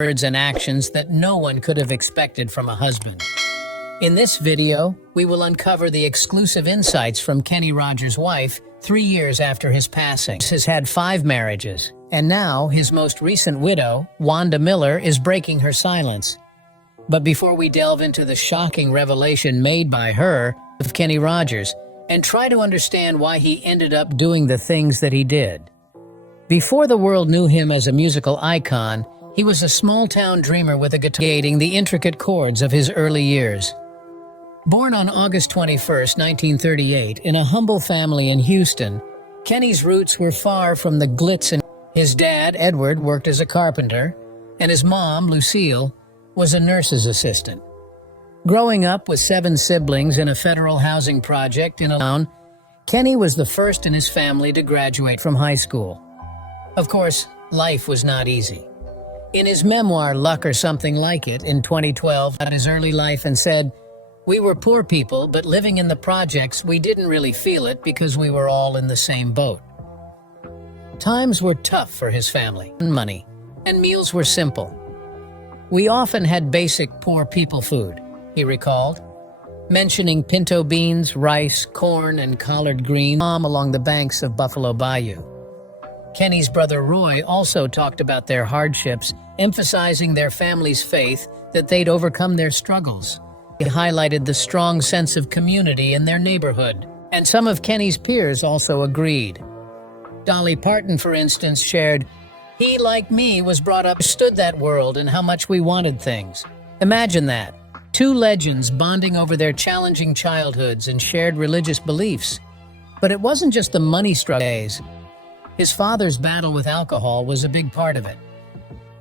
words and actions that no one could have expected from a husband. In this video, we will uncover the exclusive insights from Kenny Rogers' wife 3 years after his passing. He has had 5 marriages, and now his most recent widow, Wanda Miller, is breaking her silence. But before we delve into the shocking revelation made by her of Kenny Rogers, and try to understand why he ended up doing the things that he did. Before the world knew him as a musical icon, he was a small-town dreamer with a guitar, creating the intricate chords of his early years. Born on August 21, 1938, in a humble family in Houston, Kenny's roots were far from the glitz and his dad, Edward, worked as a carpenter, and his mom, Lucille, was a nurse's assistant. Growing up with 7 siblings in a federal housing project in a town, Kenny was the first in his family to graduate from high school. Of course, life was not easy. In his memoir, Luck or Something Like It, in 2012, about his early life and said, "We were poor people, but living in the projects, we didn't really feel it because we were all in the same boat." Times were tough for his family, money, and meals were simple. "We often had basic poor people food," he recalled, mentioning pinto beans, rice, corn, and collard greens along the banks of Buffalo Bayou. Kenny's brother Roy also talked about their hardships, emphasizing their family's faith that they'd overcome their struggles. He highlighted the strong sense of community in their neighborhood, and some of Kenny's peers also agreed. Dolly Parton, for instance, shared, "He, like me, was brought up, understood that world and how much we wanted things." Imagine that. 2 legends bonding over their challenging childhoods and shared religious beliefs. But it wasn't just the money struggles. His father's battle with alcohol was a big part of it.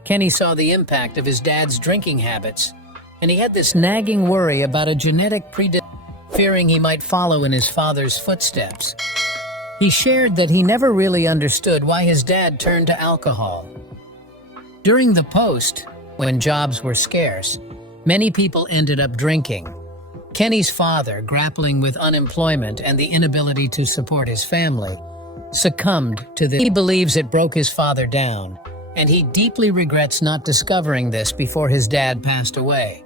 Kenny saw the impact of his dad's drinking habits, and he had this nagging worry about a genetic predisposition, fearing he might follow in his father's footsteps. He shared that he never really understood why his dad turned to alcohol. During the post, when jobs were scarce, many people ended up drinking. Kenny's father, grappling with unemployment and the inability to support his family, succumbed to this. He believes it broke his father down, and he deeply regrets not discovering this before his dad passed away.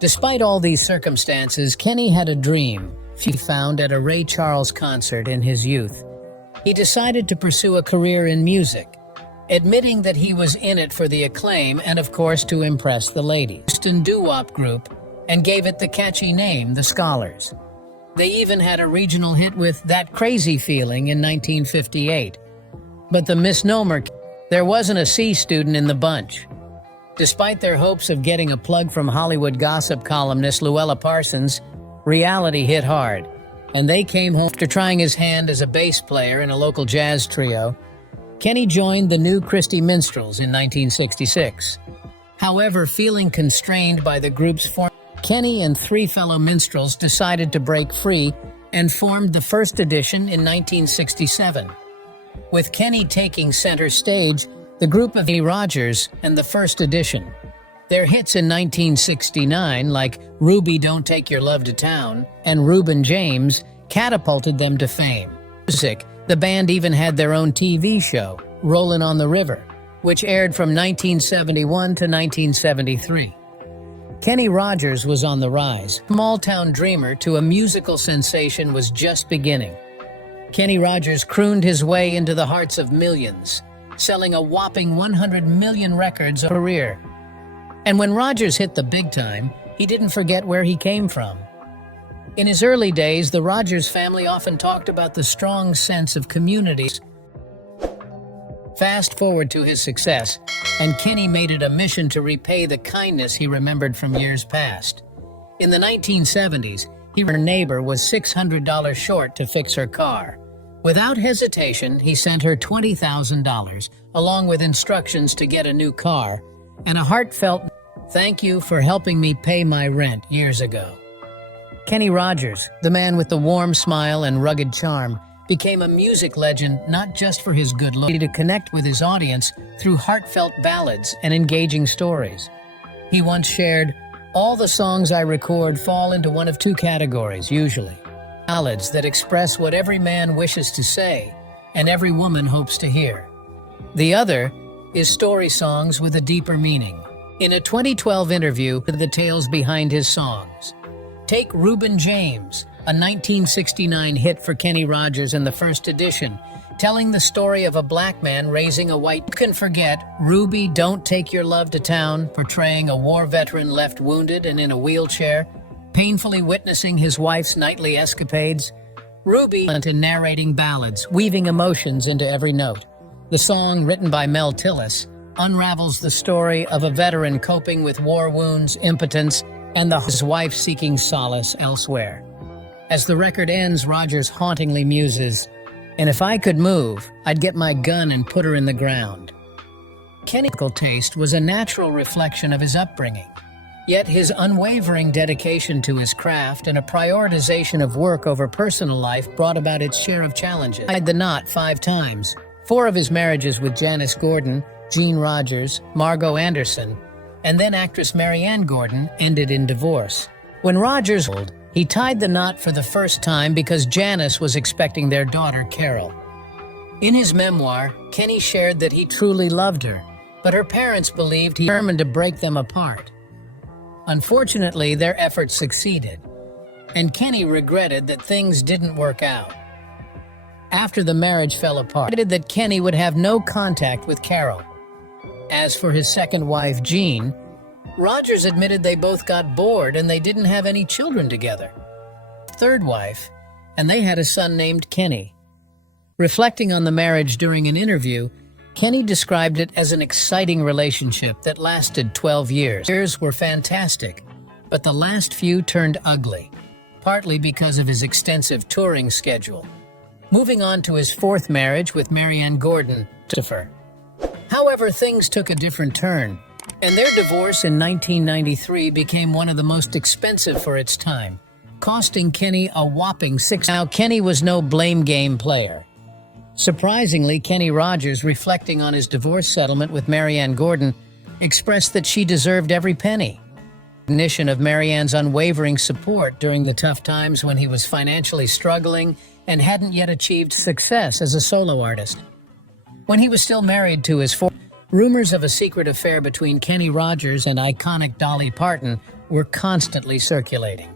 Despite all these circumstances, Kenny had a dream he found at a Ray Charles concert in his youth. He decided to pursue a career in music, admitting that he was in it for the acclaim and, of course, to impress the ladies. Houston doo-wop group, and gave it the catchy name, The Scholars. They even had a regional hit with That Crazy Feeling in 1958. But the misnomer, there wasn't a C student in the bunch. Despite their hopes of getting a plug from Hollywood gossip columnist Louella Parsons, reality hit hard, and they came home after trying his hand as a bass player in a local jazz trio. Kenny joined the New Christy Minstrels in 1966. However, feeling constrained by the group's form, Kenny and 3 fellow minstrels decided to break free and formed the First Edition in 1967. With Kenny taking center stage, the group of Kenny Rogers and the First Edition. Their hits in 1969, like Ruby Don't Take Your Love to Town and Reuben James, catapulted them to fame. Music, the band even had their own TV show, Rollin' on the River, which aired from 1971 to 1973. Kenny Rogers was on the rise. Small-town dreamer to a musical sensation was just beginning. Kenny Rogers crooned his way into the hearts of millions, selling a whopping 100 million records a career. And when Rogers hit the big time, he didn't forget where he came from. In his early days, the Rogers family often talked about the strong sense of community. Fast forward to his success, and Kenny made it a mission to repay the kindness he remembered from years past. In the 1970s, her neighbor was $600 short to fix her car. Without hesitation, he sent her $20,000, along with instructions to get a new car, and a heartfelt "Thank you for helping me pay my rent years ago." Kenny Rogers, the man with the warm smile and rugged charm, became a music legend not just for his good looks, to connect with his audience through heartfelt ballads and engaging stories. He once shared, "All the songs I record fall into one of 2 categories, usually. Ballads that express what every man wishes to say and every woman hopes to hear. The other is story songs with a deeper meaning, In a 2012 interview with the tales behind his songs, take Reuben James, a 1969 hit for Kenny Rogers in the first edition, telling the story of a black man raising a white. You can forget Ruby Don't Take Your Love to Town, portraying a war veteran left wounded and in a wheelchair, painfully witnessing his wife's nightly escapades. Ruby in narrating ballads, weaving emotions into every note. The song, written by Mel Tillis, unravels the story of a veteran coping with war wounds, impotence, and his wife seeking solace elsewhere. As the record ends, Rogers hauntingly muses, "And if I could move, I'd get my gun and put her in the ground." Kenny's musical taste was a natural reflection of his upbringing. Yet his unwavering dedication to his craft and a prioritization of work over personal life brought about its share of challenges. He tied the knot 5 times. 4 of his marriages with Janice Gordon, Gene Rogers, Margot Anderson, and then actress Marianne Gordon ended in divorce. When Rogers was old, he tied the knot for the first time because Janice was expecting their daughter, Carol. In his memoir, Kenny shared that he truly loved her, but her parents believed he determined to break them apart. Unfortunately, their efforts succeeded, and Kenny regretted that things didn't work out. After the marriage fell apart, he decided that Kenny would have no contact with Carol. As for his second wife, Jean, Rogers admitted they both got bored and they didn't have any children together. Third wife, and they had a son named Kenny. Reflecting on the marriage during an interview, Kenny described it as an exciting relationship that lasted 12 years. Years were fantastic, but the last few turned ugly, partly because of his extensive touring schedule. Moving on to his 4th marriage with Marianne Gordon, Christopher. However, things took a different turn, and their divorce in 1993 became one of the most expensive for its time, costing Kenny a whopping $6. Now, Kenny was no blame game player. Surprisingly, Kenny Rogers, reflecting on his divorce settlement with Marianne Gordon, expressed that she deserved every penny. Recognition of Marianne's unwavering support during the tough times when he was financially struggling and hadn't yet achieved success as a solo artist. When he was still married to his rumors of a secret affair between Kenny Rogers and iconic Dolly Parton were constantly circulating.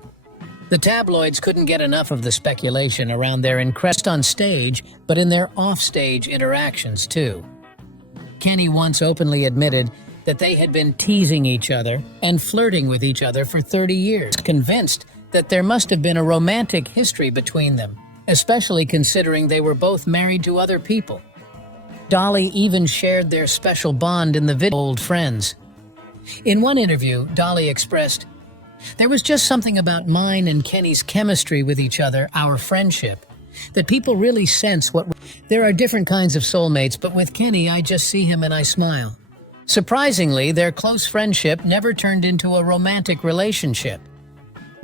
The tabloids couldn't get enough of the speculation around their incredible on stage, but in their off-stage interactions too. Kenny once openly admitted that they had been teasing each other and flirting with each other for 30 years, convinced that there must have been a romantic history between them, especially considering they were both married to other people. Dolly even shared their special bond in the video Old Friends. In one interview, Dolly expressed, "There was just something about mine and Kenny's chemistry with each other, our friendship, that people really sense what... There are different kinds of soulmates, but with Kenny, I just see him and I smile." Surprisingly, their close friendship never turned into a romantic relationship.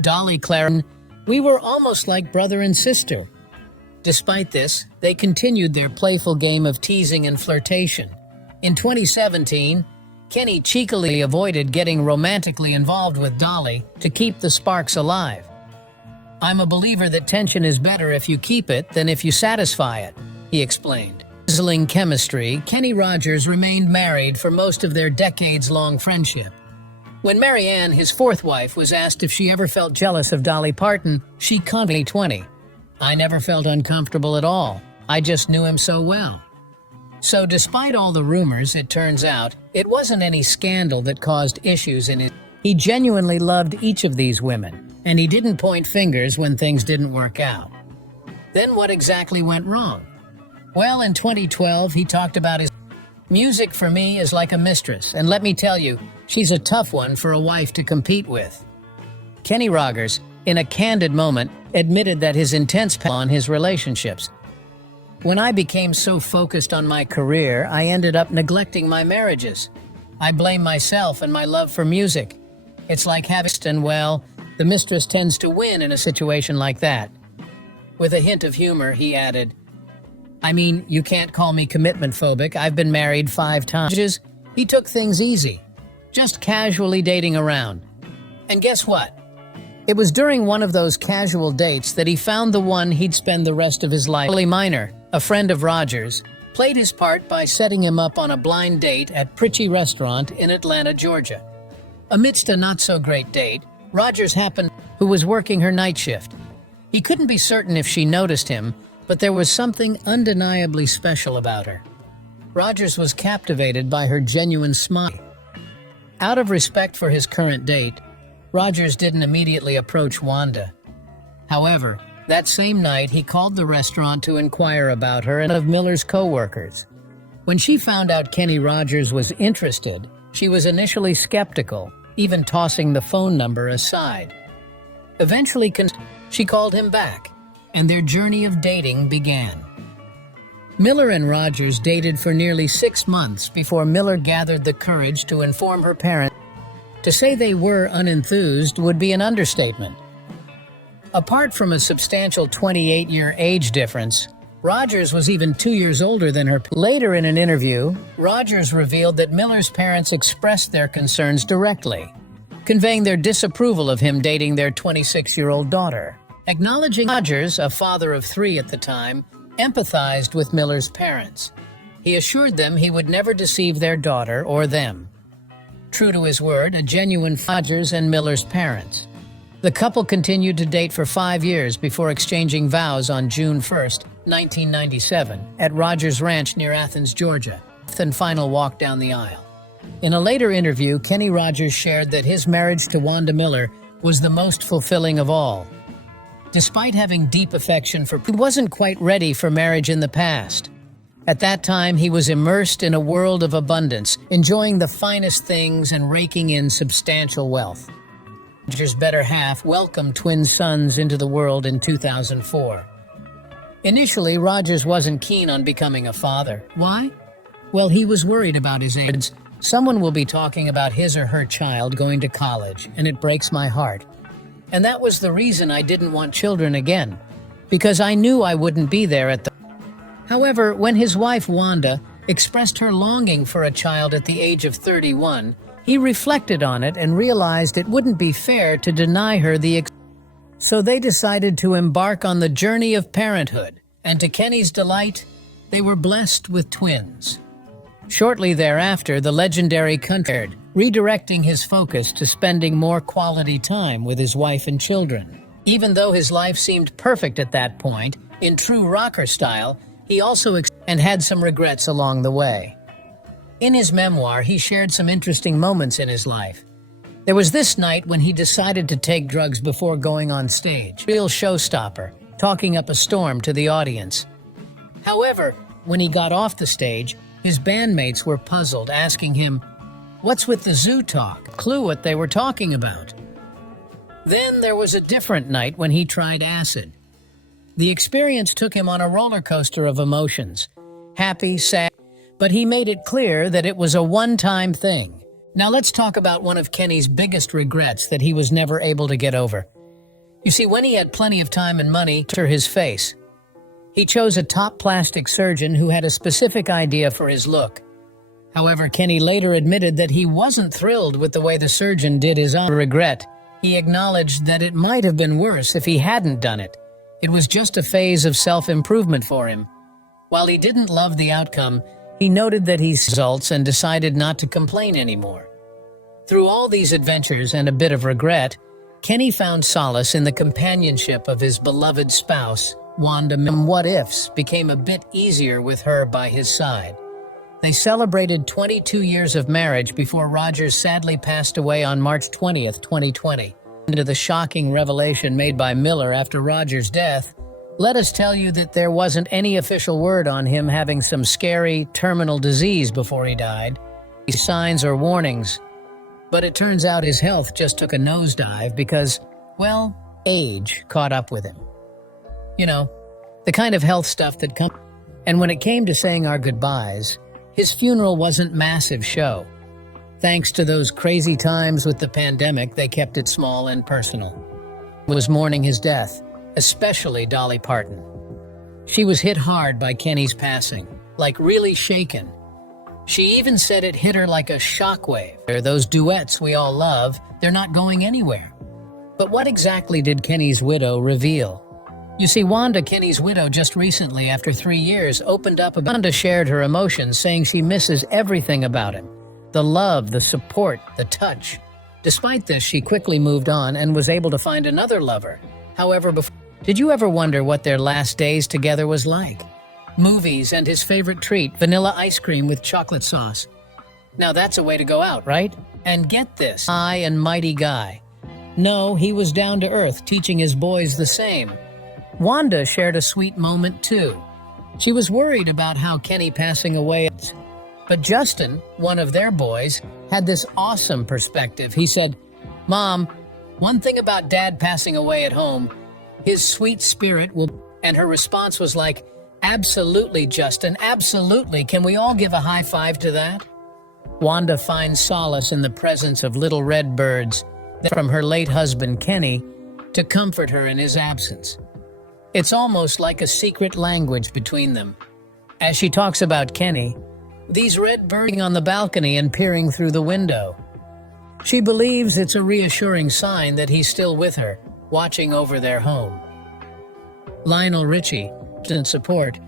Dolly clarified, "We were almost like brother and sister." Despite this, they continued their playful game of teasing and flirtation. In 2017, Kenny cheekily avoided getting romantically involved with Dolly to keep the sparks alive. "I'm a believer that tension is better if you keep it than if you satisfy it," he explained. Sizzling chemistry, Kenny Rogers remained married for most of their decades-long friendship. When Marianne, his 4th wife, was asked if she ever felt jealous of Dolly Parton, she confidently 20. "I never felt uncomfortable at all. I just knew him so well." So despite all the rumors, it turns out, it wasn't any scandal that caused issues in it. He genuinely loved each of these women, and he didn't point fingers when things didn't work out. Then what exactly went wrong? Well, in 2012, he talked about his music for me is like a mistress, and let me tell you, she's a tough one for a wife to compete with. Kenny Rogers, in a candid moment, admitted that his intense passion on his relationships. "When I became so focused on my career, I ended up neglecting my marriages. I blame myself and my love for music. It's like having, and well, the mistress tends to win in a situation like that." With a hint of humor, he added, "I mean, you can't call me commitment phobic. I've been married 5 times. He took things easy, just casually dating around. And guess what? It was during one of those casual dates that he found the one he'd spend the rest of his life. Billy Miner, a friend of Rogers, played his part by setting him up on a blind date at Pritchie Restaurant in Atlanta, Georgia. Amidst a not-so-great date, Rogers happened who was working her night shift. He couldn't be certain if she noticed him, but there was something undeniably special about her. Rogers was captivated by her genuine smile. Out of respect for his current date, Rogers didn't immediately approach Wanda. However, that same night he called the restaurant to inquire about her and of Miller's co-workers. When she found out Kenny Rogers was interested, she was initially skeptical, even tossing the phone number aside. Eventually, she called him back, and their journey of dating began. Miller and Rogers dated for nearly 6 months before Miller gathered the courage to inform her parents. To say they were unenthused would be an understatement. Apart from a substantial 28-year age difference, Rogers was even 2 years older than her. Later in an interview, Rogers revealed that Miller's parents expressed their concerns directly, conveying their disapproval of him dating their 26-year-old daughter. Acknowledging Rogers, a father of 3 at the time, empathized with Miller's parents. He assured them he would never deceive their daughter or them. True to his word, a genuine Rogers and Miller's parents. The couple continued to date for 5 years before exchanging vows on June 1, 1997, at Rogers Ranch near Athens, Georgia, and final walk down the aisle. In a later interview, Kenny Rogers shared that his marriage to Wanda Miller was the most fulfilling of all. Despite having deep affection for, he wasn't quite ready for marriage in the past. At that time, he was immersed in a world of abundance, enjoying the finest things and raking in substantial wealth. Rogers' better half welcomed twin sons into the world in 2004. Initially, Rogers wasn't keen on becoming a father. Why? Well, he was worried about his age. Someone will be talking about his or her child going to college, and it breaks my heart. And that was the reason I didn't want children again, because I knew I wouldn't be there at the... However, when his wife Wanda expressed her longing for a child at the age of 31, he reflected on it and realized it wouldn't be fair to deny her so they decided to embark on the journey of parenthood, and to Kenny's delight, they were blessed with twins. Shortly thereafter, the legendary country redirecting his focus to spending more quality time with his wife and children. Even though his life seemed perfect at that point, in true rocker style, he also had some regrets along the way. In his memoir, he shared some interesting moments in his life. There was this night when he decided to take drugs before going on stage. Real showstopper, talking up a storm to the audience. However, when he got off the stage, his bandmates were puzzled, asking him, "What's with the zoo talk?" Clue what they were talking about. Then there was a different night when he tried acid. The experience took him on a roller coaster of emotions. Happy, sad, but he made it clear that it was a one-time thing. Now let's talk about one of Kenny's biggest regrets that he was never able to get over. You see, when he had plenty of time and money to his face, he chose a top plastic surgeon who had a specific idea for his look. However, Kenny later admitted that he wasn't thrilled with the way the surgeon did his own regret. He acknowledged that it might have been worse if he hadn't done it. It was just a phase of self-improvement for him. While he didn't love the outcome, he noted that he saw results and decided not to complain anymore. Through all these adventures and a bit of regret, Kenny found solace in the companionship of his beloved spouse, Wanda. What ifs became a bit easier with her by his side. They celebrated 22 years of marriage before Rogers sadly passed away on March 20th, 2020. Into the shocking revelation made by Miller after Rogers' death, let us tell you that there wasn't any official word on him having some scary, terminal disease before he died. Signs or warnings. But it turns out his health just took a nosedive because, well, age caught up with him. You know, the kind of health stuff that comes. And when it came to saying our goodbyes, his funeral wasn't a massive show. Thanks to those crazy times with the pandemic, they kept it small and personal. It was mourning his death, especially Dolly Parton. She was hit hard by Kenny's passing, like really shaken. She even said it hit her like a shockwave. Those duets we all love, they're not going anywhere. But what exactly did Kenny's widow reveal? You see, Wanda, Kenny's widow, just recently, after 3 years, opened up about Wanda shared her emotions, saying she misses everything about him. The love, the support, the touch. Despite this, she quickly moved on and was able to find another lover. However, did you ever wonder what their last days together was like? Movies and his favorite treat, vanilla ice cream with chocolate sauce. Now that's a way to go out, right? And get this, high and mighty guy. No, he was down to earth, teaching his boys the same. Wanda shared a sweet moment too. She was worried about how Kenny passing away. But Justin, one of their boys, had this awesome perspective. He said, "Mom, one thing about Dad passing away at home, his sweet spirit will..." And her response was like, "Absolutely, Justin, absolutely. Can we all give a high five to that?" Wanda finds solace in the presence of little red birds from her late husband, Kenny, to comfort her in his absence. It's almost like a secret language between them. As she talks about Kenny, these red birds on the balcony and peering through the window. She believes it's a reassuring sign that he's still with her, watching over their home. Lionel Richie, in support,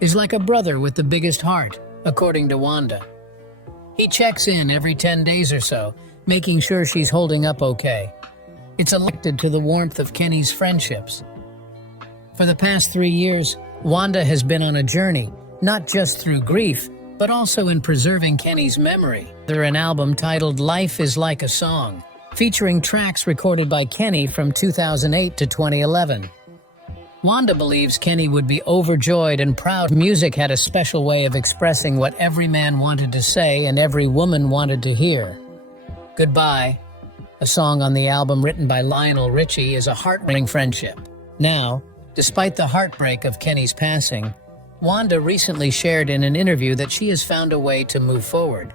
is like a brother with the biggest heart, according to Wanda. He checks in every 10 days or so, making sure she's holding up okay. It's elected to the warmth of Kenny's friendships. For the past 3 years, Wanda has been on a journey, not just through grief, but also in preserving Kenny's memory. They're an album titled Life is Like a Song, featuring tracks recorded by Kenny from 2008 to 2011. Wanda believes Kenny would be overjoyed and proud. Music had a special way of expressing what every man wanted to say and every woman wanted to hear. Goodbye, a song on the album written by Lionel Richie, is a heartwarming friendship. Now, despite the heartbreak of Kenny's passing, Wanda recently shared in an interview that she has found a way to move forward.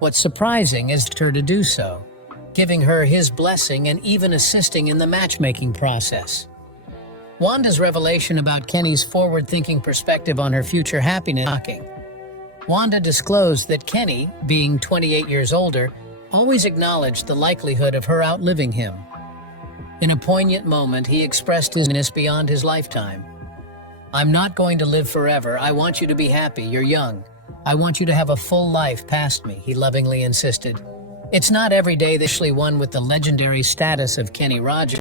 What's surprising is her to do so, giving her his blessing and even assisting in the matchmaking process. Wanda's revelation about Kenny's forward-thinking perspective on her future happiness is shocking. Wanda disclosed that Kenny, being 28 years older, always acknowledged the likelihood of her outliving him. In a poignant moment, he expressed his sadness beyond his lifetime. "I'm not going to live forever. I want you to be happy. You're young. I want you to have a full life past me," he lovingly insisted. It's not every day that one with the legendary status of Kenny Rogers